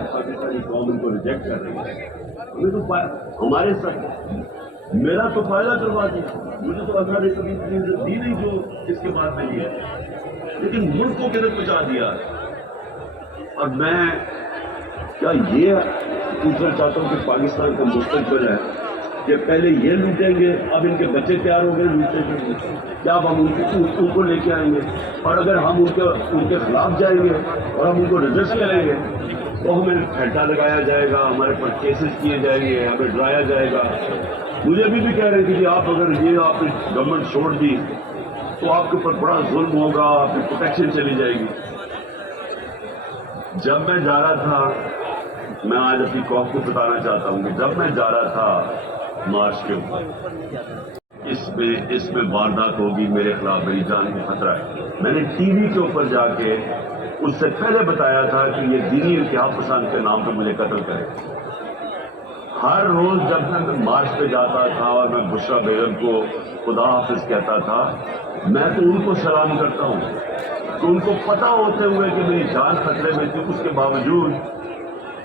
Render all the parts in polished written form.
کہ پاکستانی قوم ان کو ریجیکٹ کر رہی ہے. ہمیں تو ہمارے ساتھ میرا تو فائدہ کروا دیا, مجھے تو اللہ نے کبھی دی نہیں جو اس کے بعد میں لیا, لیکن ملک کو کدھر پہنچا دیا. اور میں کیا یہ پوچھنا چاہتا ہوں کہ پاکستان کا مستقبل ہے کہ پہلے یہ لوٹیں گے, اب ان کے بچے تیار ہو گئے لوٹیں گے, کیا اب ہم ان کو لے کے آئیں گے؟ اور اگر ہم ان کے خلاف جائیں گے اور ہم ان کو ریزسٹ کریں گے تو ہمیں پھیٹا لگایا جائے گا, ہمارے پر کیسز کیے جائیں گے, ہمیں ڈرایا جائے گا. مجھے بھی کہہ رہے ہیں کہ آپ اگر یہ آپ نے گورنمنٹ چھوڑ دی تو آپ کے اوپر بڑا ظلم ہوگا, آپ کی پروٹیکشن چلی جائے گی. جب میں جا رہا تھا, میں آج اپنی قوم کو بتانا چاہتا ہوں کہ جب میں جا رہا تھا مارچ کے اوپر اس میں واردات ہوگی, میرے خلاف میری جان کو خطرہ ہے. میں نے ٹی وی کے اوپر جا کے اس سے پہلے بتایا تھا کہ یہ دینی انتہا پسند کے نام پہ مجھے قتل کرے. ہر روز جب میں مارچ پہ جاتا تھا اور میں بشرا بیگم کو خدا حافظ کہتا تھا, میں تو ان کو سلام کرتا ہوں کہ ان کو پتہ ہوتے ہوئے کہ میری جان خطرے میں تھی, اس کے باوجود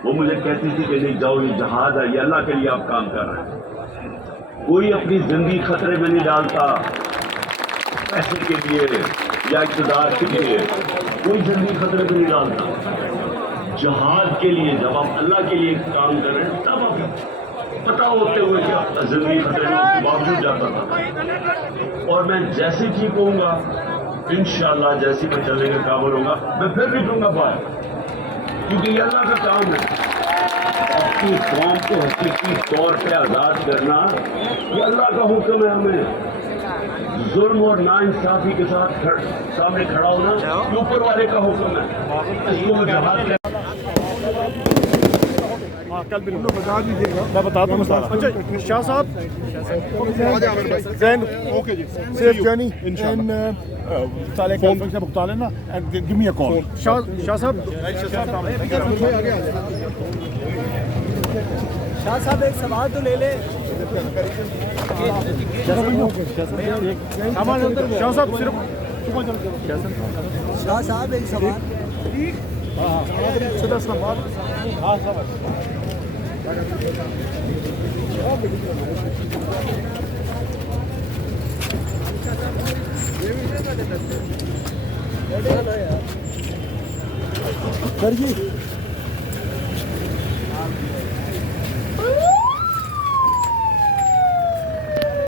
وہ مجھے کہتی تھی کہ نہیں جاؤ, یہ جہاد ہے, یہ اللہ کے لیے آپ کام کر رہے ہیں. کوئی اپنی زندگی خطرے میں نہیں ڈالتا پیسے کے لیے یا اقتدار کے لیے, کوئی زندگی خطرے میں نہیں ڈالتا. جہاد کے لیے جب آپ اللہ کے لیے کام کر رہے ہیں تب آپ پتہ ہوتے ہوئے کہ آپ زندگی خطرے میں, اس کے باوجود جاتا تھا. اور میں جیسے ٹھیک ہوں گا انشاءاللہ, جیسے میں چلنے کا قابل ہوں گا, میں پھر بھی دوں گا باہر, کیونکہ یہ اللہ کا کام ہے. اپنی قوم کو حقیقی طور پہ آزاد کرنا یہ اللہ کا حکم ہے. ہمیں ظلم اور ناانصافی کے ساتھ سامنے کھڑا ہونا یہ اوپر والے کا حکم ہے. اس کو جہاد میں بتا دوں شاہ صاحب سیف جرنی فون سے بتا لینا اینڈ گیو می اے کال. شاہ صاحب ایک سوال تو لے لے. شاہ صاحب صرف شاہ صاحب ایک سوال. سر جی